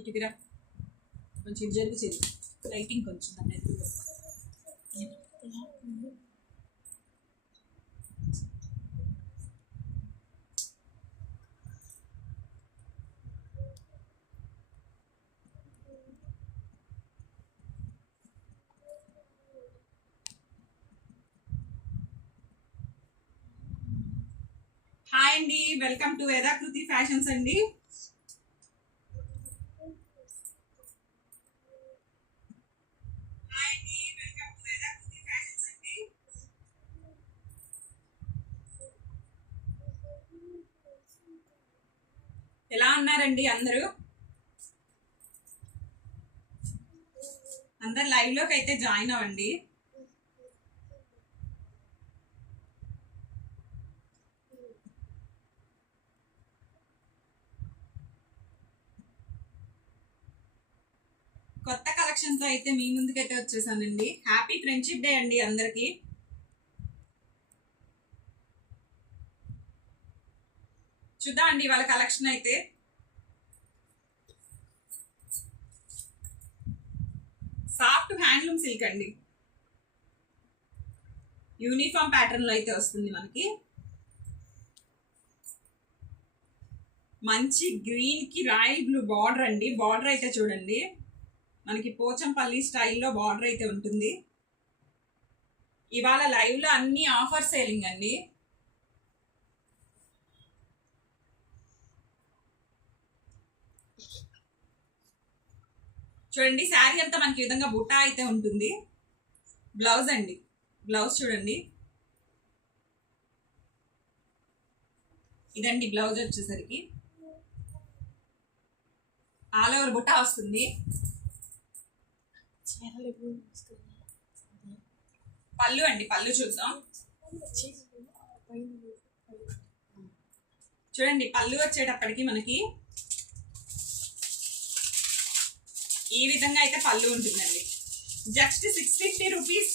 ఇటుకిరా కొంచెం ఇటు జరిగి చెల్లి లైటింగ్ కొంచెం అనేది. హాయ్ అండి, వెల్కమ్ టు వేదాకృతి ఫ్యాషన్స్ అండి. ఎలా ఉన్నారండి అందరూ? అందరు లైవ్ లోకి అయితే జాయిన్ అవ్వండి. కొత్త కలెక్షన్ తో అయితే మీ ముందుకైతే వచ్చేసానండి. హ్యాపీ ఫ్రెండ్షిప్ డే అండి అందరికి. చూద్దాం అండి వాళ్ళ కలెక్షన్ అయితే. సాఫ్ట్ హ్యాండ్లూమ్ సిల్క్ అండి, యూనిఫామ్ ప్యాటర్న్ లో అయితే వస్తుంది మనకి. మంచి గ్రీన్ కి రాయల్ బ్లూ బార్డర్ అండి. బార్డర్ అయితే చూడండి, మనకి పోచంపల్లి స్టైల్లో బార్డర్ అయితే ఉంటుంది. ఇవాళ లైవ్ లో అన్ని ఆఫర్ సేలింగ్ అండి. చూడండి శారీ అంతా మనకి విధంగా బుట్టా అయితే ఉంటుంది. బ్లౌజ్ అండి, బ్లౌజ్ చూడండి ఇదండి. బ్లౌజ్ వచ్చేసరికి ఆల్ ఓవర్ బుట్టా వస్తుంది. పళ్ళు అండి, పళ్ళు చూద్దాం. చూడండి పళ్ళు వచ్చేటప్పటికి మనకి ఈ విధంగా అయితే పళ్ళు ఉంటుందండి. జస్ట్ 650 రూపీస్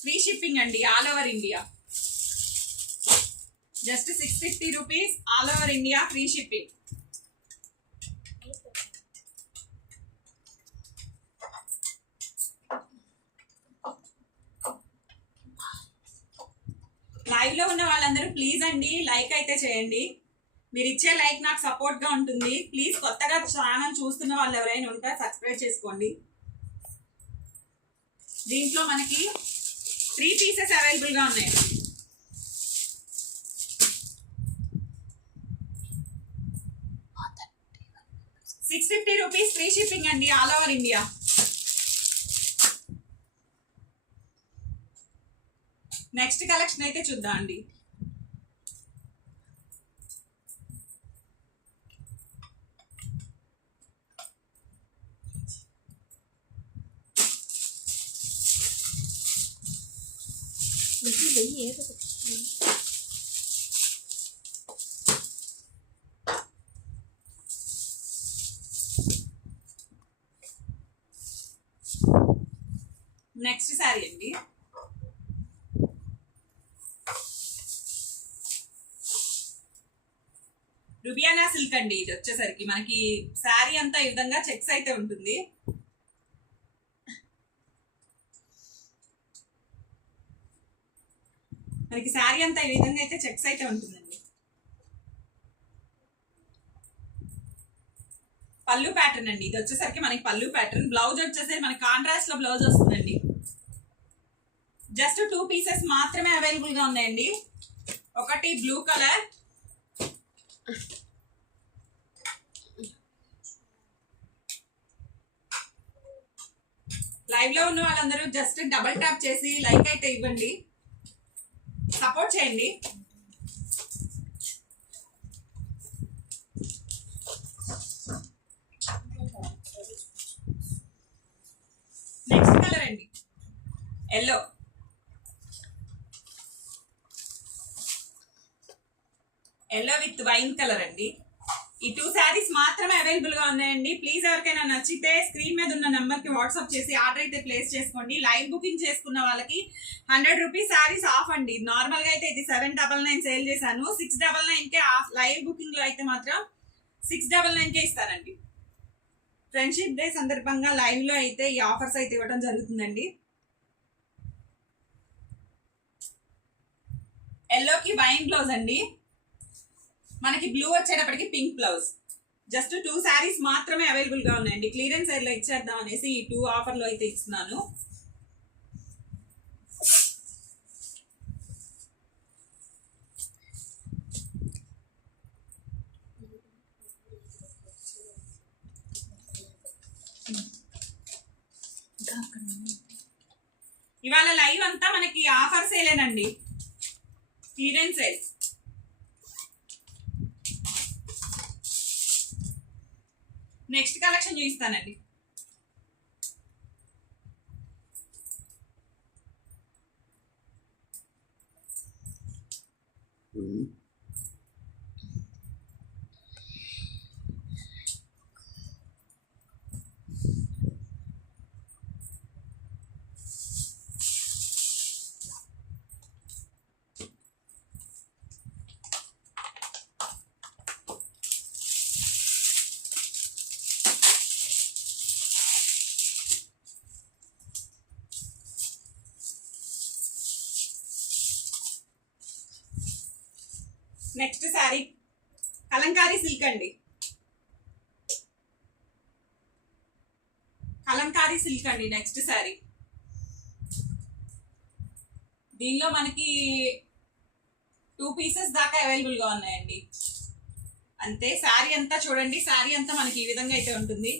ఫ్రీ షిప్పింగ్ అండి all over India. Just 650 rupees all over India free shipping. Live లో ఉన్న వాళ్ళందరూ ప్లీజ్ అండి లైక్ అయితే చేయండి. మీరు ఇచ్చే లైక్ నాకు సపోర్ట్ గా ఉంటుంది. ప్లీజ్ కొత్తగా ఛానల్ చూస్తున్న వాళ్ళు ఎవరైనా ఉంటే సబ్స్క్రైబ్ చేసుకోండి. దీంట్లో మనకి 3 పీసెస్ అవైలబుల్ గా ఉన్నాయి. ₹650 ఫ్రీ షిప్పింగ్ అండి all over India. Next collection అయితే చూద్దాం అండి. నెక్స్ట్ శారీ అండి. రుబియానా సిల్క్ అండి. ఇది వచ్చేసరికి మనకి శారీ అంతా ఈ విధంగా చెక్స్ అయితే ఉంటుంది. మనకి శారీ అంతా ఈ విధంగా అయితే చెక్స్ అయితే ఉంటుందండి. పళ్ళు ప్యాటర్న్ అండి. ఇది వచ్చేసరికి మనకి పళ్ళు ప్యాటర్న్. బ్లౌజ్ వచ్చేసరికి మనకి కాంట్రాస్ట్ లో బ్లౌజ్ వస్తుందండి. జస్ట్ 2 పీసెస్ మాత్రమే అవైలబుల్ గా ఉన్నాయండి. ఒకటి బ్లూ కలర్, లైవ్ లో ఉన్న వాళ్ళందరూ జస్ట్ డబల్ ట్యాప్ చేసి లైక్ అయితే ఇవ్వండి, సపోర్ట్ చేయండి. నెక్స్ట్ కలర్ అండి yellow. Yellow with wine colour అండి. ఈ 2 శారీస్ మాత్రమే అవైలబుల్ గా ఉన్నాయండి. ప్లీజ్ ఎవరికైనా నచ్చితే స్క్రీన్ మీద ఉన్న నంబర్ కి వాట్సాప్ చేసి ఆర్డర్ అయితే ప్లేస్ చేసుకోండి. లైవ్ బుకింగ్ చేసుకున్న వాళ్ళకి ₹100 శారీస్ ఆఫ్ అండి. నార్మల్ గా అయితే ఇది 799 సేల్ చేశాను. 699 కే లైవ్ బుకింగ్ లో అయితే మాత్రం 699 కే ఇస్తానండి. ఫ్రెండ్షిప్ డే సందర్భంగా లైవ్ లో అయితే ఈ ఆఫర్స్ అయితే ఇవ్వడం జరుగుతుందండి. ఎల్లోకి వైన్ బ్లౌజ్ అండి, మనకి బ్లూ వచ్చేటప్పటికి పింక్ బ్లౌజ్. జస్ట్ 2 శారీస్ మాత్రమే అవైలబుల్ గా ఉన్నాయండి. క్లియరెన్స్ సేల్ లో ఇచ్చేద్దాం అనేసి ఈ 2 ఆఫర్ లో అయితే ఇస్తున్నాను. ఇవాళ లైవ్ అంతా మనకి ఆఫర్ సేలేనండి, క్లియరెన్స్ సేల్. నెక్స్ట్ కలెక్షన్ చూపిస్తానండి. నెక్స్ట్ శారీ కలంకారీ సిల్క్ అండి, కలంకారీ సిల్క్ అండి. నెక్స్ట్ శారీ దీనిలో మనకి 2 పీసెస్ దాకా అవైలబుల్ గా ఉన్నాయండి. అంతే, శారీ అంతా చూడండి, శారీ అంతా మనకి ఈ విధంగా అయితే ఉంటుంది.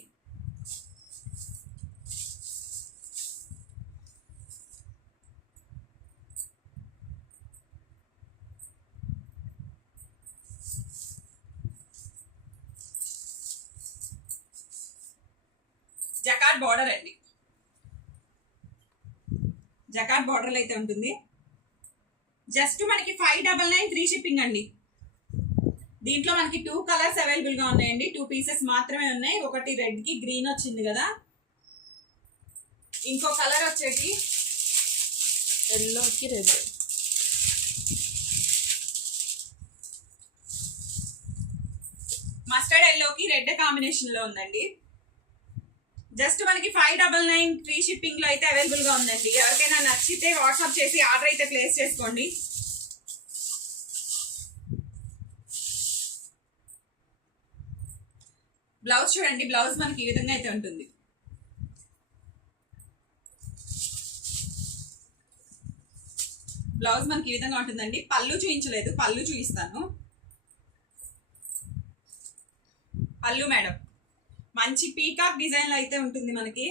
జకాట్ బార్డర్ అండి, జకాట్ బార్డర్ అయితే ఉంటుంది. జస్ట్ మనకి 599 ఫ్రీ షిప్పింగ్ అండి. దీంట్లో మనకి 2 కలర్స్ అవైలబుల్ గా ఉన్నాయండి. 2 పీసెస్ మాత్రమే ఉన్నాయి. ఒకటి రెడ్ కి గ్రీన్ వచ్చింది కదా, ఇంకో కలర్ వచ్చేటి ఎల్లోకి రెడ్. మస్టర్డ్ ఎల్లోకి రెడ్ కాంబినేషన్ లో ఉందండి. జస్ట్ మనకి 599 ఫ్రీ షిప్పింగ్ లో అయితే అవైలబుల్ గా ఉందండి. ఎవరికైనా నచ్చితే వాట్సాప్ చేసి ఆర్డర్ అయితే ప్లేస్ చేసుకోండి. బ్లౌజ్ చూడండి, బ్లౌజ్ మనకి ఈ విధంగా అయితే ఉంటుంది. బ్లౌజ్ మనకి ఈ విధంగా ఉంటుందండి. పళ్ళు చూపించలేదు, పళ్ళు చూపిస్తాను. పళ్ళు మేడం మంచి పీకాక్ డిజైన్ లో అయితే ఉంటుంది మనకి.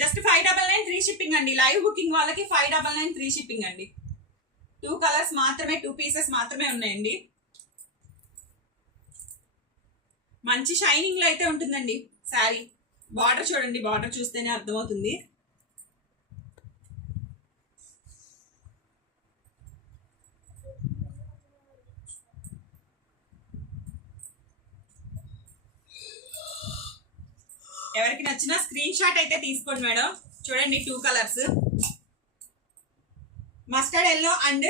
జస్ట్ 599 ఫ్రీ షిప్పింగ్ అండి. లైవ్ బుకింగ్ వాళ్ళకి 599 ఫ్రీ షిప్పింగ్ అండి. 2 కలర్స్ మాత్రమే, 2 పీసెస్ మాత్రమే ఉన్నాయండి. మంచి షైనింగ్ లో అయితే ఉంటుందండి శారీ. బార్డర్ చూడండి, బార్డర్ చూస్తేనే అర్థమవుతుంది. ఎవరికి నచ్చిన స్క్రీన్ షాట్ అయితే తీసుకోండి మేడం. చూడండి 2 colours, mustard yellow and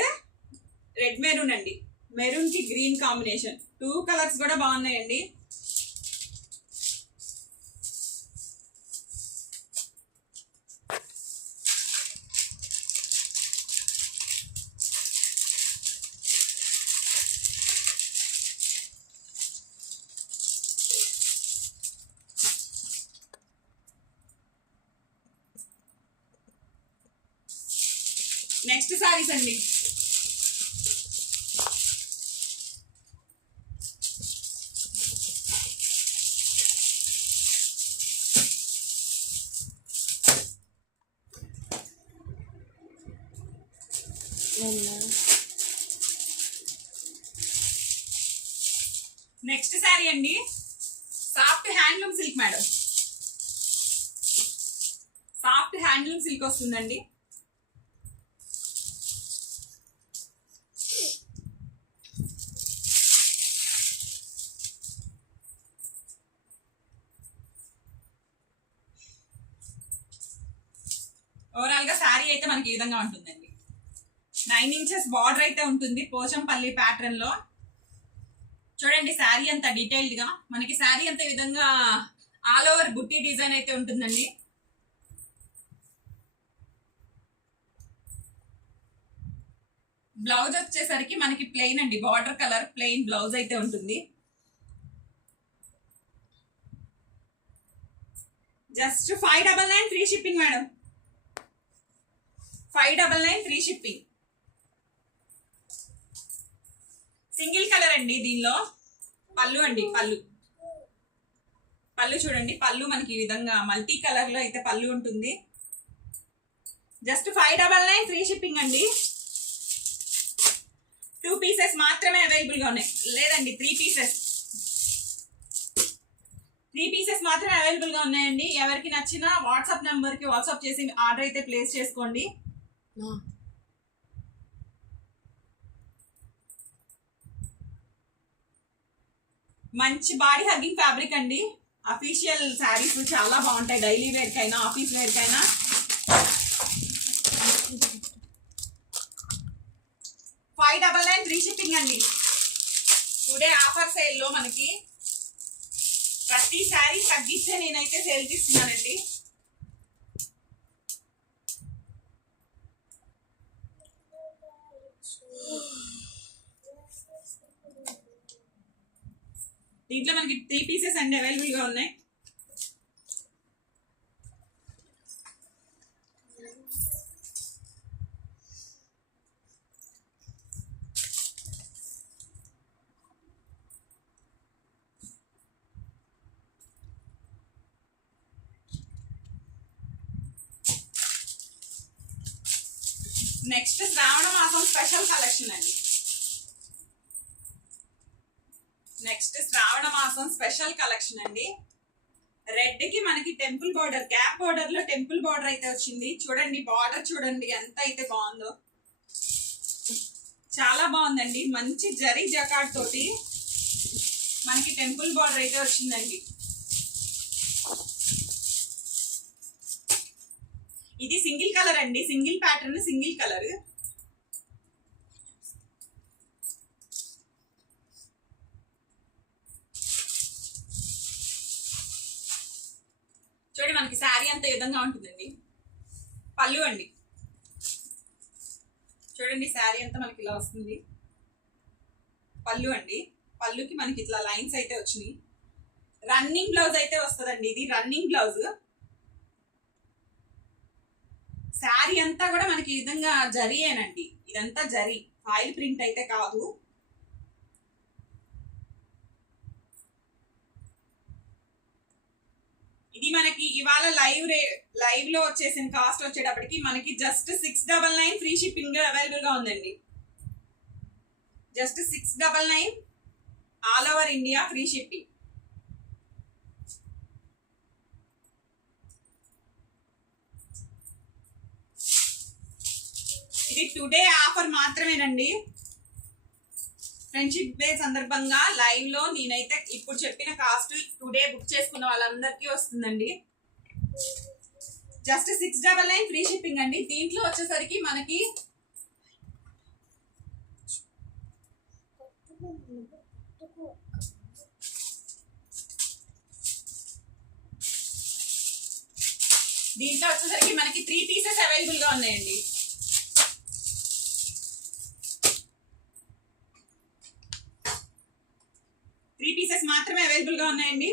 red maroon అండి. మెరూన్ కి గ్రీన్ కాంబినేషన్. 2 కలర్స్ కూడా బాగున్నాయండి. నెక్స్ట్ సారీస్ అండి. నెక్స్ట్ శారీ అండి, soft handloom silk madam. Soft handloom silk వస్తుందండి. ఓవరాల్ గా శారీ అయితే మనకి ఈ విధంగా ఉంటుందండి. 9 ఇంచెస్ బార్డర్ అయితే ఉంటుంది పోచంపల్లి ప్యాటర్న్ లో. చూడండి శారీ అంతా డీటెయిల్డ్ గా మనకి శారీ అంతా ఈ విధంగా ఆల్ ఓవర్ బుట్టి డిజైన్ అయితే ఉంటుందండి. బ్లౌజ్ వచ్చేసరికి మనకి ప్లెయిన్ అండి, బార్డర్ కలర్ ప్లెయిన్ బ్లౌజ్ అయితే ఉంటుంది. Just 599 free shipping madam. 599 free shipping. Single colour అండి. దీనిలో పళ్ళు అండి, పళ్ళు చూడండి. పళ్ళు మనకి ఈ విధంగా మల్టీ కలర్ లో అయితే పళ్ళు ఉంటుంది. జస్ట్ 599 ఫ్రీ షిప్పింగ్ అండి. 2 పీసెస్ మాత్రమే అవైలబుల్ గా ఉన్నాయి, లేదండి 3 పీసెస్. 3 పీసెస్ మాత్రమే అవైలబుల్ గా ఉన్నాయండి. ఎవరికి నచ్చినా వాట్సాప్ నెంబర్ కి వాట్సాప్ చేసి ఆర్డర్ అయితే ప్లేస్ చేసుకోండి. మంచి బాడీ హగ్గింగ్ ఫ్యాబ్రిక్ అండి. అఫీషియల్ శారీస్ చాలా బాగుంటాయి, డైలీ వేర్ కైనా ఆఫీస్ వేర్ కైనా. $599 ఫ్రీ షిప్పింగ్ అండి. టుడే ఆఫర్ సేల్ లో మనకి ప్రతి శారీ తగ్గిస్తే నేనైతే సేల్ చేస్తున్నానండి. దీంట్లో మనకి 3 పీసెస్ అండి అవైలబుల్ గా ఉన్నాయి. నెక్స్ట్ శ్రావణ మాసం స్పెషల్ కలెక్షన్ అండి. నెక్స్ట్ శ్రావణ మాసం స్పెషల్ కలెక్షన్ అండి. రెడ్ కి మనకి టెంపుల్ బార్డర్, గ్యాప్ బార్డర్ లో టెంపుల్ బార్డర్ అయితే వచ్చింది. చూడండి బార్డర్ చూడండి ఎంత అయితే బాగుందో, చాలా బాగుందండి. మంచి జరీ జకాట్ తోటి మనకి టెంపుల్ బార్డర్ అయితే వచ్చిందండి. ఇది సింగిల్ కలర్ అండి, సింగిల్ ప్యాటర్న్, సింగిల్ కలర్. చూడండి మనకి శారీ అంతా ఈ విధంగా ఉంటుందండి. పళ్ళు అండి, చూడండి శారీ అంతా మనకి ఇలా వస్తుంది. పళ్ళు అండి, పళ్ళుకి మనకి ఇట్లా లైన్స్ అయితే వచ్చినాయి. రన్నింగ్ బ్లౌజ్ అయితే వస్తుందండి. ఇది రన్నింగ్ బ్లౌజ్. శారీ అంతా కూడా మనకి ఈ విధంగా జరీయేనండి. ఇదంతా జరీ, ఫాయిల్ ప్రింట్ అయితే కాదు. ఇది మనకి ఇవాళ లైవ్ లో వచ్చేసిన కాస్ట్ వచ్చేటప్పటికి మనకి జస్ట్ 699 ఫ్రీ షిప్పింగ్ అవైలబుల్ గా ఉందండి. Just 699 all over India free shipping. ఇది టుడే ఆఫర్ మాత్రమేనండి. ఫ్రెండ్షిప్ డే సందర్భంగా లైవ్ లో నేనైతే ఇప్పుడు చెప్పిన కాస్ట్ టుడే బుక్ చేసుకున్న వాళ్ళందరికీ వస్తుందండి. జస్ట్ 699 ఫ్రీ షిప్పింగ్ అండి. దీంట్లో వచ్చేసరికి మనకి దీంట్లో వచ్చేసరికి మనకి 3 పీసెస్ అవైలబుల్ గా ఉన్నాయండి. మాత్రమే అవైలబుల్ గా ఉన్నాయండి.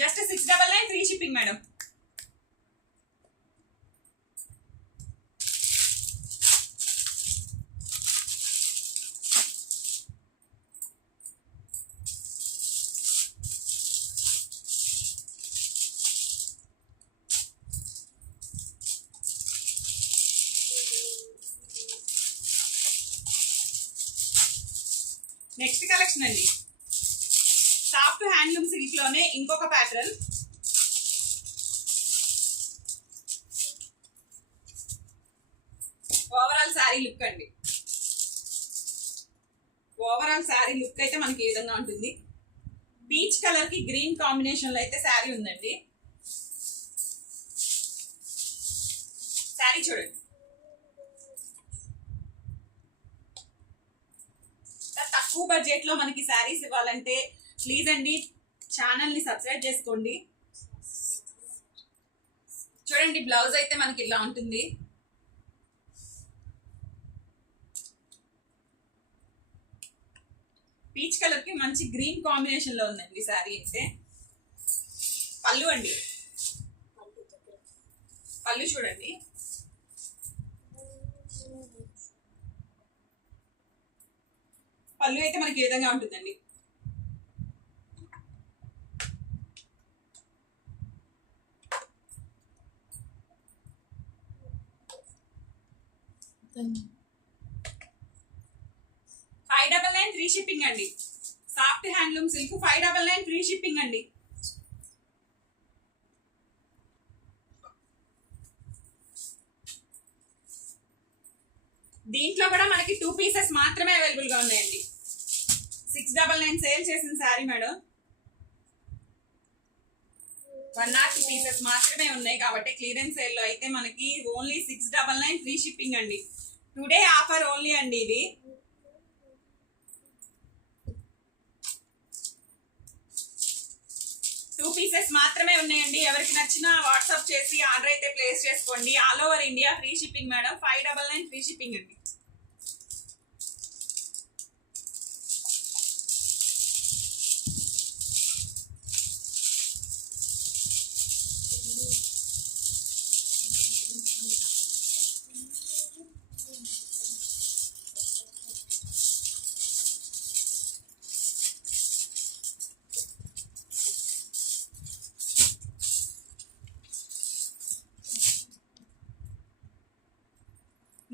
Just 699 free shipping madam. Next collection అండి, సాఫ్ట్ హ్యాండ్లూమ్ సిల్క్ లోనే ఇంకొక ప్యాటర్న్. ఓవరాల్ శారీ లుక్ అండి, ఓవరాల్ శారీ లుక్ అయితే మనకి ఈ విధంగా ఉంటుంది. పీచ్ కలర్ కి గ్రీన్ కాంబినేషన్ లో అయితే శారీ ఉందండి. శారీ చూడండి, తక్కువ బడ్జెట్ లో మనకి శారీస్ ఇవ్వాలంటే ప్లీజ్ అండి ఛానల్ ని సబ్స్క్రైబ్ చేసుకోండి. చూడండి బ్లౌజ్ అయితే మనకి ఇలా ఉంటుంది. పీచ్ కలర్ కి మంచి గ్రీన్ కాంబినేషన్ లో ఉందండి శారీ అయితే. పళ్ళు అండి, పళ్ళు చూడండి. పళ్ళు అయితే మనకి ఈ విధంగా ఉంటుందండి. $599 ఫ్రీ షిప్పింగ్ అండి. Soft handloom silk $599 free shipping అండి. దీంట్లో కూడా మనకి 2 పీసెస్ మాత్రమే అవైలబుల్ గా ఉన్నాయండి. 699 సేల్ చేసిన శారీ మేడం. 1 or 2 పీసెస్ మాత్రమే ఉన్నాయి కాబట్టి క్లియరెన్స్ సేల్ లో అయితే మనకి ఓన్లీ 699 ఫ్రీ షిప్పింగ్ అండి. టుడే ఆఫర్ ఓన్లీ అండి ఇది. టూ పీసెస్ మాత్రమే ఉన్నాయండి. ఎవరికి నచ్చినా వాట్సాప్ చేసి ఆర్డర్ అయితే ప్లేస్ చేసుకోండి. All over India free shipping madam. 599 free shipping అండి.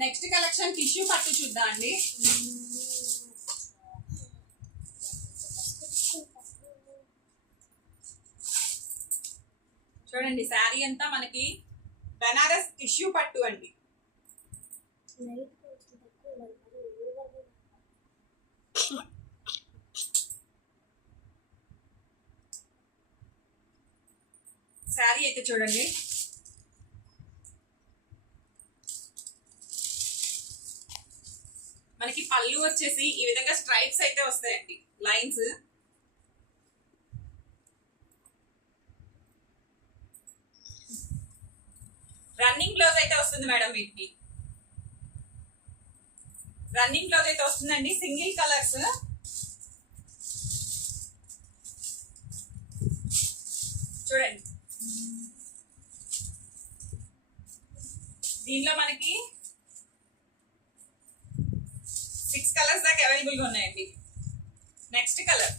నెక్స్ట్ కలెక్షన్ టిష్యూ పట్టు చూద్దాం అండి. చూడండి శారీ అంతా మనకి బెనారస్ టిష్యూ పట్టు అండి. శారీ అయితే చూడండి మనకి పళ్ళు వచ్చేసి ఈ విధంగా స్ట్రైప్స్ అయితే వస్తాయండి, లైన్స్. రన్నింగ్ బ్లౌజ్ అయితే వస్తుంది మేడం. వీటికి రన్నింగ్ బ్లౌజ్ అయితే వస్తుందండి. Single colours. చూడండి దీనిలో మనకి 6 కలర్స్ దాకా అవైలబుల్ గా ఉన్నాయండి. నెక్స్ట్ కలర్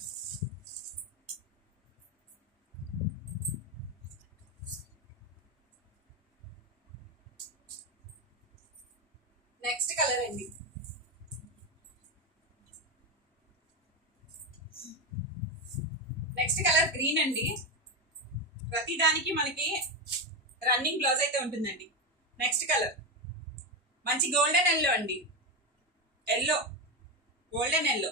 అండి. నెక్స్ట్ కలర్ గ్రీన్ అండి. ప్రతి దానికి మనకి రన్నింగ్ బ్లౌజ్ అయితే ఉంటుందండి. నెక్స్ట్ కలర్ మంచి గోల్డెన్ ఎల్లో అండి. Yellow, golden yellow.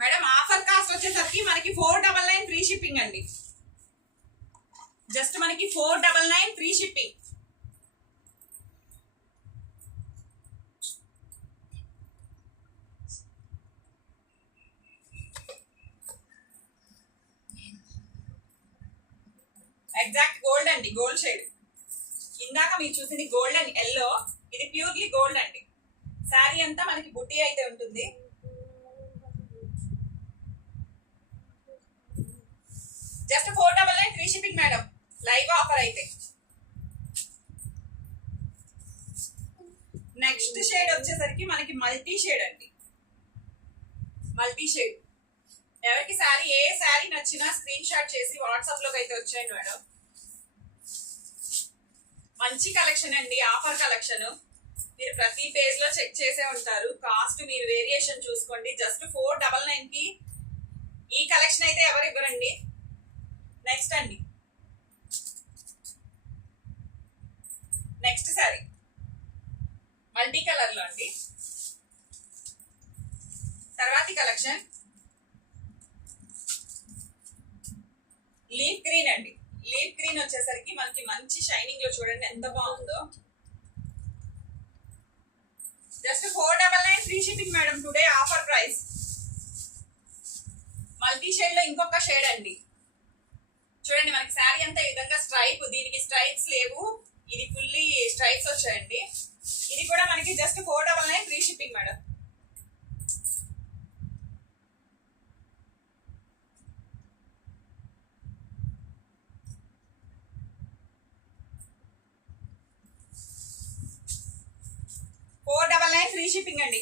Madam offer cost వచ్చేసరికి మనకి 499 ఫ్రీ షిప్పింగ్ అండి. జస్ట్ మనకి 499 ఫ్రీ షిప్పింగ్. ఎగ్జాక్ట్ గోల్డ్ అండి, గోల్డ్ షేడ్. ఇందాక మీరు చూసింది గోల్డెన్ ఎల్లో, ఇది ప్యూర్లీ గోల్డ్ అండి. శారీ అంతా మనకి బుట్టి అయితే ఉంటుంది. Just 499 free shipping madam, live offer అయితే. నెక్స్ట్ షేడ్ వచ్చేసరికి మనకి మల్టీ షేడ్ అండి. Multi shade. ఎవరికి శారీ ఏ శారీ నచ్చినా స్క్రీన్ షాట్ చేసి వాట్సాప్ లోకి అయితే వచ్చేయండి మేడం. మంచి కలెక్షన్ అండి, ఆఫర్ కలెక్షన్. మీరు ప్రతి పేజ్ లో చెక్ చేసే ఉంటారు. కాస్ట్ మీరు వేరియేషన్ చూసుకోండి. జస్ట్ 499 కి ఈ కలెక్షన్ అయితే ఎవరు ఇవ్వరండి. నెక్స్ట్ అండి, నెక్స్ట్ శారీ మల్టీ కలర్ లో అండి. తర్వాతి కలెక్షన్ లీఫ్ గ్రీన్ అండి. లీఫ్ గ్రీన్ వచ్చేసరికి మనకి మంచి షైనింగ్ లో చూడండి ఎంత బాగుందో. Free shipping madam. Today offer price. Multi shade లో ఇంకొక షేడ్ అండి. చూడండి మనకి శారీ అంతా ఈ విధంగా స్ట్రైప్, దీనికి స్ట్రైప్స్ లేవు, ఇది ఫుల్లీ స్ట్రైప్స్ వచ్చాయండి. ఇది కూడా మనకి just 499 free shipping madam. Free shipping అండి.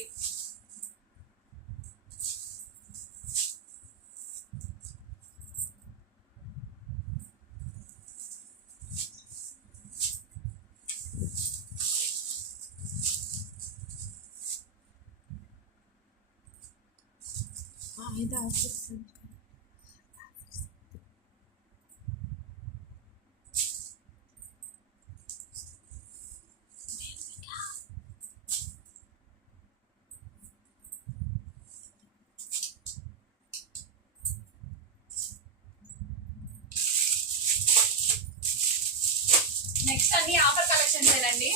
నెక్స్ట్ అన్ని ఆఫర్ కలెక్షన్స్ ఏనండి.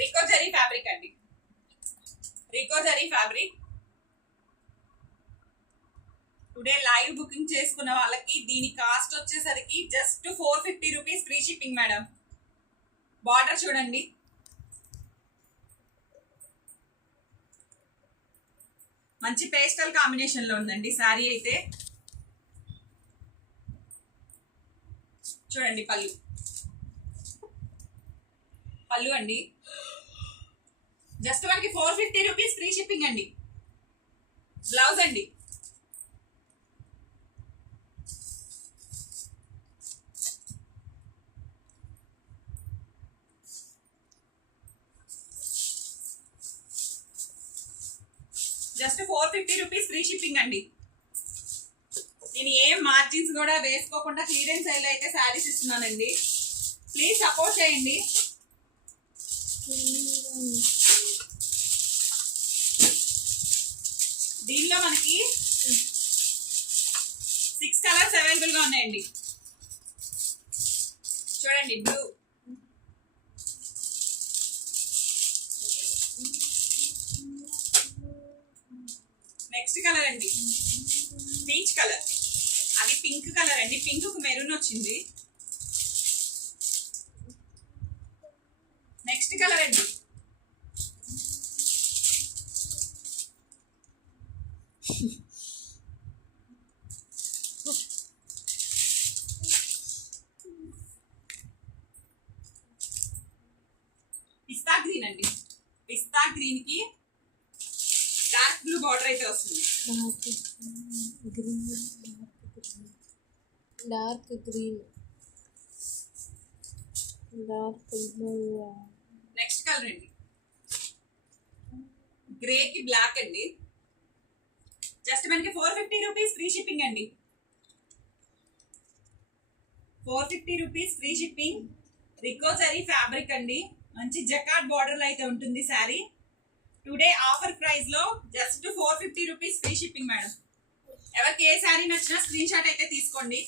రికోజరీ ఫ్యాబ్రిక్ అండి. రికోజరీ ఫ్యాబ్రిక్ టుడే లైవ్ బుకింగ్ చేసుకున్న వాళ్ళకి దీని కాస్ట్ వచ్చేసరికి just 450 rupees free shipping madam. Border చూడండి, మంచి పేస్టల్ కాంబినేషన్ లో ఉందండి శారీ అయితే. చూడండి పళ్ళు, పళ్ళు అండి. జస్ట్ మనకి 450 రూపీస్ ఫ్రీ షిప్పింగ్ అండి. బ్లౌజ్ అండి. జస్ట్ 450 రూపీస్ ఫ్రీ షిప్పింగ్ అండి. నేను ఏం మార్జిన్స్ కూడా వేసుకోకుండా క్లియరెన్స్ సేల్ అయితే శారీస్ ఇస్తున్నానండి. ప్లీజ్ సపోర్ట్ చేయండి. దీనిలో మనకి 6 కలర్స్ అవైలబుల్ గా ఉన్నాయండి. చూడండి బ్లూ, నెక్స్ట్ కలర్ అండి పీచ్ కలర్, అది పింక్ కలర్ అండి. పింక్ కు మెరూన్ వచ్చింది. నెక్స్ట్ కలర్ అండి పిస్తా గ్రీన్ అండి. పిస్తా గ్రీన్ కి డార్క్ బ్లూ బార్డర్ అయితే వస్తుంది. Dark green, dark blue. Next colour అండి గ్రే కి బ్లాక్ అండి. జస్ట్ మనకి 450 రూపీస్ ఫ్రీ షిప్పింగ్ అండి. 450 రూపీస్ ఫ్రీ షిప్పింగ్. రికోజరీ ఫ్యాబ్రిక్ అండి. మంచి జకార్డ్ బార్డర్ అయితే ఉంటుంది శారీ. టుడే ఆఫర్ ప్రైస్ లో just 450 rupees free shipping madam. ఎవరికి ఏ శారీ నచ్చినా స్క్రీన్ షాట్ అయితే తీసుకోండి.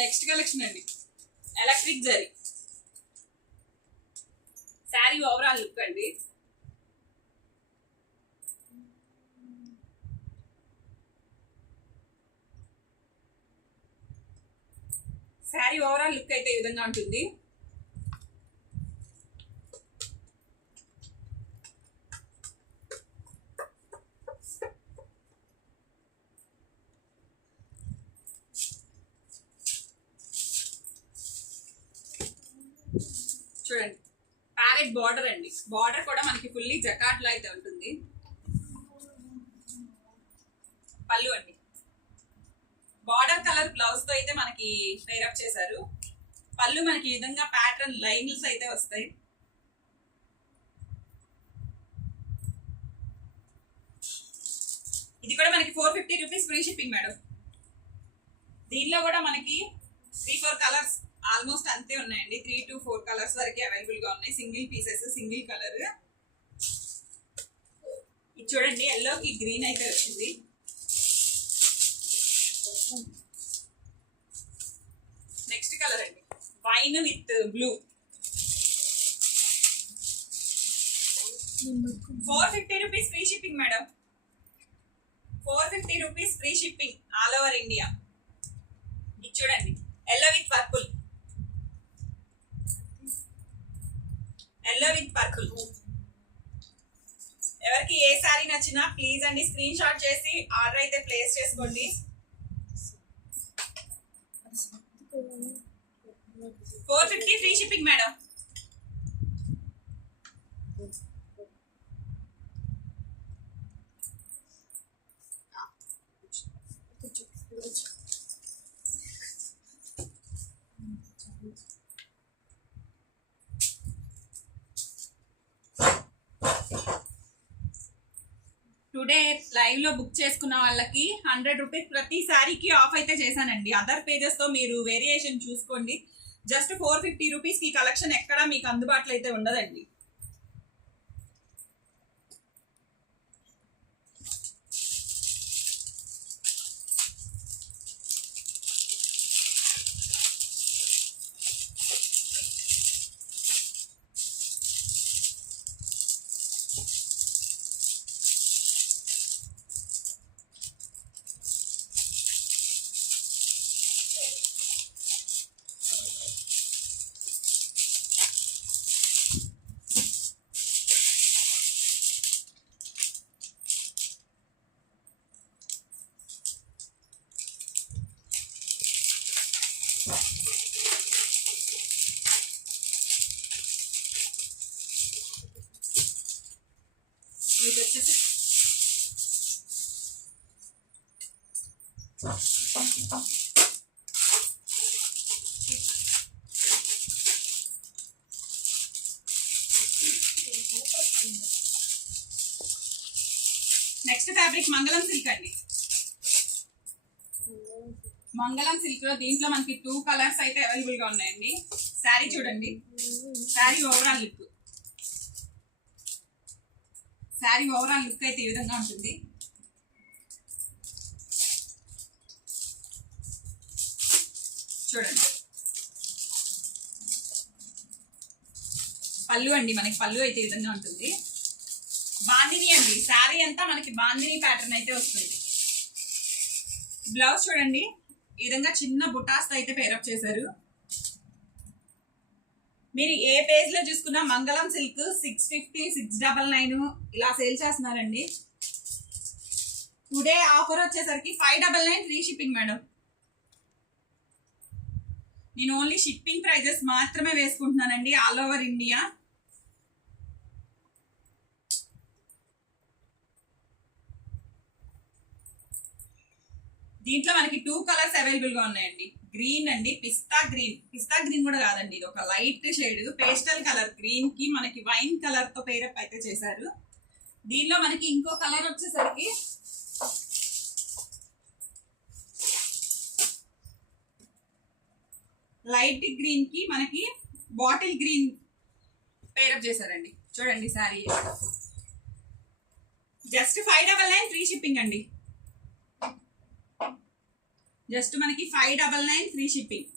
నెక్స్ట్ కలెక్షన్ అండి electric zari sari overall look అండి. శారీ ఓవరాల్ లుక్ అయితే ఈ విధంగా ఉంటుంది. చూడండి ప్యారెట్ బార్డర్ అండి. బార్డర్ కూడా మనకి ఫుల్లీ జకాట్ లో అయితే ఉంటుంది. పళ్ళు అండి, బార్డర్ కలర్ బ్లౌజ్ తో అయితే మనకి పేరప్ చేశారు. పళ్ళు మనకి ఈ విధంగా ప్యాటర్న్ లైన్స్ అయితే వస్తాయి. ఇది కూడా మనకి 450 రూపీస్ ఫ్రీ షిప్పింగ్ మేడం. దీనిలో కూడా మనకి 3-4 కలర్స్ ఆల్మోస్ట్ అంతే ఉన్నాయండి. 3 to 4 కలర్స్ వరకు అవైలబుల్ గా ఉన్నాయి. Single pieces, single colour. ఇది చూడండి ఎల్లోకి గ్రీన్ అయితే వచ్చింది. నెక్స్ట్ కలర్ అండి wine with blue. 450 rupees free shipping madam. 450 rupees free shipping all over India. ఇది చూడండి yellow with purple. Yellow with purple. ఎవరికి ఏ సారీ నచ్చినా ప్లీజ్ అండి స్క్రీన్ షాట్ చేసి ఆర్డర్ అయితే ప్లేస్ చేసుకోండి. 450 free shipping madam. Today live లో బుక్ చేసుకున్న వాళ్ళకి 100 రూపీస్ ప్రతి సారీకి ఆఫ్ అయితే చేశానండి. అదర్ పేజెస్ తో మీరు వేరియేషన్ చూసుకోండి. జస్ట్ 450 రూపీస్ కి కలెక్షన్ ఎక్కడా మీకు అందుబాటులో అయితే ఉండదండి. మీకు వచ్చేసి నెక్స్ట్ ఫ్యాబ్రిక్ మంగళం సిల్క్ అండి. మంగళం సిల్క్ లో దీంట్లో మనకి 2 కలర్స్ అయితే అవైలబుల్ గా ఉన్నాయండి. శారీ చూడండి, sari overall look. Sari overall look అయితే ఈ విధంగా ఉంటుంది. చూడండి పళ్ళు అండి, మనకి పళ్ళు అయితే ఈ విధంగా ఉంటుంది. బాందిని అండి, శారీ అంతా మనకి బాందిని ప్యాటర్న్ అయితే వస్తుంది. బ్లౌజ్ చూడండి ఈ విధంగా చిన్న బుటాస్ అయితే పేరప్ చేశారు. మీరు ఏ పేజ్ లో చూసుకున్నా మంగళం సిల్క్ 650, 699 ఇలా సేల్ చేస్తున్నారండి. టుడే ఆఫర్ వచ్చేసరికి 599 ఫ్రీ షిప్పింగ్ మేడం. నేను ఓన్లీ షిప్పింగ్ ప్రైజెస్ మాత్రమే వేసుకుంటున్నానండి ఆల్ ఓవర్ ఇండియా. దీంట్లో మనకి 2 కలర్స్ అవైలబుల్ గా ఉన్నాయండి. గ్రీన్ అండి, పిస్తా గ్రీన్. పిస్తా గ్రీన్ కూడా కాదండి, ఇది ఒక light shade pastel colour green కి మనకి వైన్ కలర్ తో పేరప్ అయితే చేశారు. దీనిలో మనకి ఇంకో కలర్ వచ్చేసరికి లైట్ గ్రీన్ కి మనకి బాటిల్ గ్రీన్ పేరప్ చేశారండి. చూడండి సారీ జస్ట్ 599 ఫ్రీ షిప్పింగ్ అండి. జస్ట్ మనకి 599 ఫ్రీ షిప్పింగ్.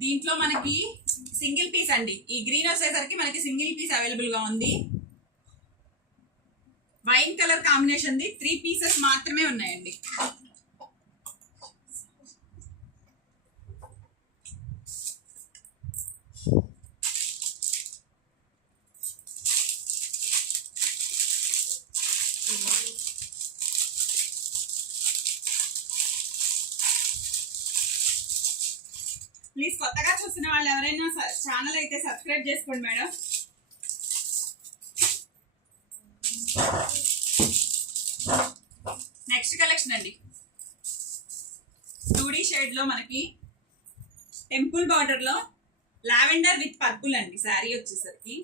దీంట్లో మనకి సింగిల్ పీస్ అండి. ఈ గ్రీన్ వచ్చేసరికి మనకి సింగిల్ పీస్ అవైలబుల్ గా ఉంది. Wine colour combination the 3 pieces మాత్రమే ఉన్నాయండి. ప్లీజ్ కొత్తగా చూసిన వాళ్ళు ఎవరైనా ఛానల్ అయితే సబ్స్క్రైబ్ చేసుకోండి మేడం. నెక్స్ట్ కలెక్షన్ అండి, 2D షేడ్ లో మనకి టెంపుల్ బార్డర్ లో లావెండర్ విత్ పర్పుల్ అండి. శారీ వచ్చేసరికి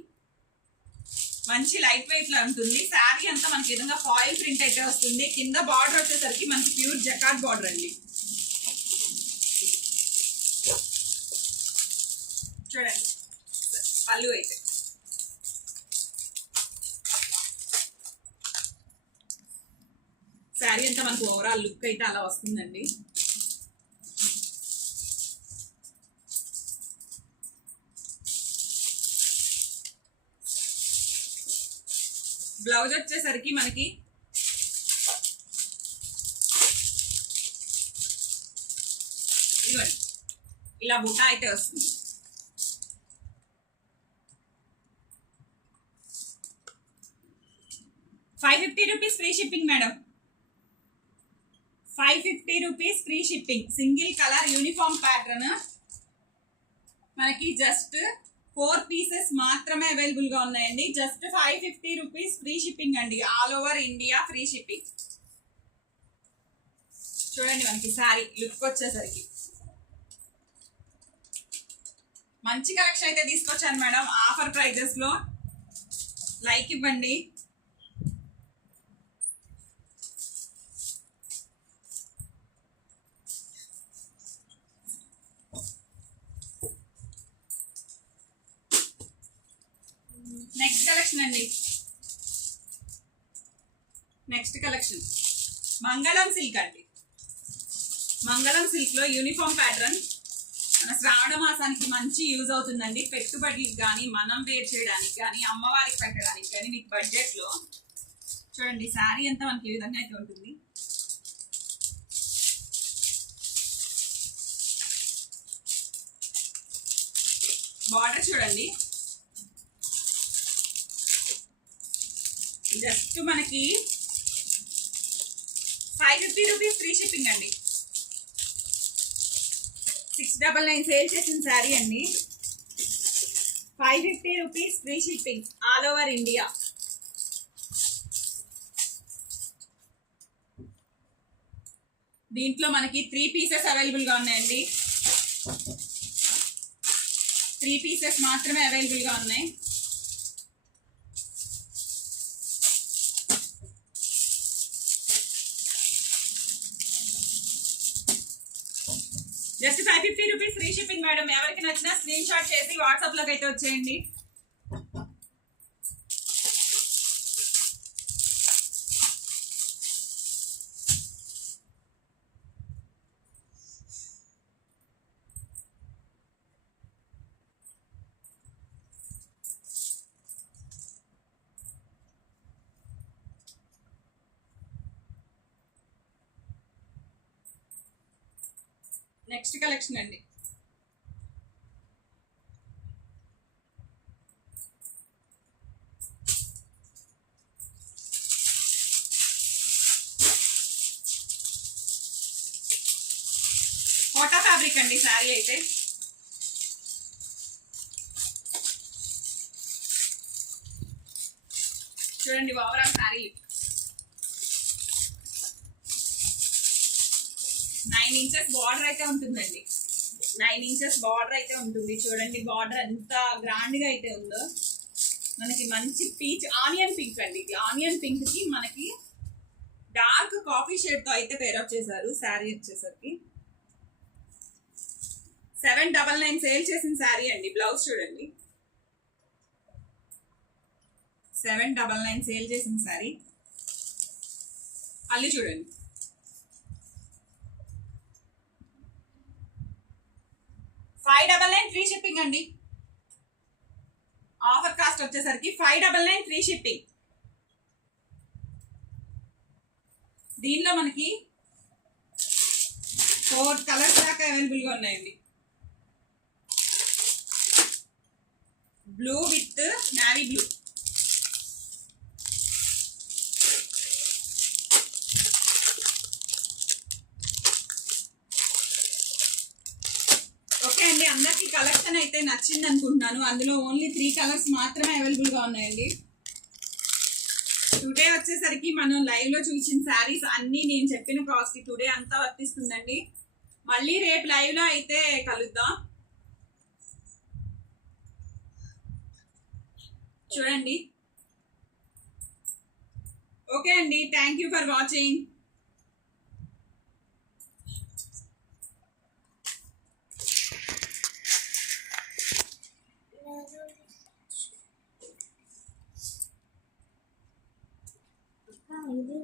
మంచి లైట్ వెయిట్ లో ఉంటుంది. శారీ అంతా మనకి విధంగా ఫాయిల్ ప్రింట్ అయితే వస్తుంది. కింద బార్డర్ వచ్చేసరికి మనకి ప్యూర్ జకాట్ బార్డర్ అండి. చూడండి పళ్ళు అయితే శారీ అంతా మనకు ఓవరాల్ లుక్ అయితే అలా వస్తుందండి. బ్లౌజ్ వచ్చేసరికి మనకి ఇదిగోండి ఇలా బుట్ట అయితే వస్తుంది. ₹550 free shipping madam. 550 rupees free shipping. Single colour uniform pattern మనకి జస్ట్ 4 పీసెస్ మాత్రమే అవైలబుల్ గా ఉన్నాయండి. జస్ట్ 550 రూపీస్ ఫ్రీ షిప్పింగ్ అండి. All over India free shipping. చూడండి మనకి సారీ లుక్ వచ్చేసరికి మంచి కలెక్షన్ అయితే తీసుకొచ్చాను మేడం. ఆఫర్ ప్రైజెస్ లో లైక్ ఇవ్వండి. నెక్స్ట్ కలెక్షన్ అండి, నెక్స్ట్ కలెక్షన్ మంగళం సిల్క్ అండి. మంగళం సిల్క్ లో యూనిఫామ్ ప్యాటర్న్ మన శ్రావణ మాసానికి మంచి యూజ్ అవుతుందండి. పెట్టుబడికి కానీ మనం వేర్ చేయడానికి కానీ అమ్మవారికి పెట్టడానికి కానీ మీకు బడ్జెట్ లో చూడండి శారీ అంతా మనకి ఈ విధంగా అయితే ఉంటుంది. బార్డర్ చూడండి జస్ట్ మనకి 550 రూపీస్ ఫ్రీ షిప్పింగ్ అండి. 699 సేల్ చేసిన శారీ అండి. 550 rupees free shipping all over India. దీంట్లో మనకి 3 పీసెస్ అవైలబుల్ గా ఉన్నాయండి. 3 పీసెస్ మాత్రమే అవైలబుల్ గా ఉన్నాయి. Just 550 rupees free shipping madam. ఎవరికి నచ్చినా స్క్రీన్ షాట్ చేసి వాట్సాప్ లోకి అయితే వచ్చేయండి. నెక్స్ట్ కలెక్షన్ అండి, కోటా ఫ్యాబ్రిక్ అండి. శారీ అయితే చూడండి ఓవరాల్ శారీ 9 ఇంచెస్ బార్డర్ అయితే ఉంటుందండి. 9 ఇంచెస్ బార్డర్ అయితే ఉంటుంది. చూడండి బార్డర్ ఎంత గ్రాండ్ గా అయితే ఉందో. మనకి మంచి పీచ్ ఆనియన్ పింక్ అండి. ఆనియన్ పింక్ కి మనకి డార్క్ కాఫీ షేడ్ తో అయితే పేరప్ చేశారు. శారీ వచ్చేసరికి 799 సేల్ చేసిన శారీ అండి. బ్లౌజ్ చూడండి 799 సేల్ చేసిన శారీ. అల్లి చూడండి $599 ఫ్రీ షిప్పింగ్ అండి. ఆఫర్ కాస్ట్ వచ్చేసరికి $599 ఫ్రీ షిప్పింగ్. దీనిలో మనకి 4 కలర్స్ దాకా అవైలబుల్ గా ఉన్నాయండి. Blue with navy blue. Okay అండి, అందరికి కలెక్షన్ అయితే నచ్చింది అనుకుంటున్నాను. అందులో ఓన్లీ 3 కలర్స్ మాత్రమే అవైలబుల్ గా ఉన్నాయండి. టుడే వచ్చేసరికి మనం లైవ్ లో చూసిన శారీస్ అన్ని నేను చెప్పిన కాస్ట్ టుడే అంతా వర్తిస్తుందండి. మళ్ళీ రేపు లైవ్ లో అయితే కలుద్దాం. చూడండి. ఓకే అండి, థ్యాంక్ యూ ఫర్ వాచింగ్. ఇది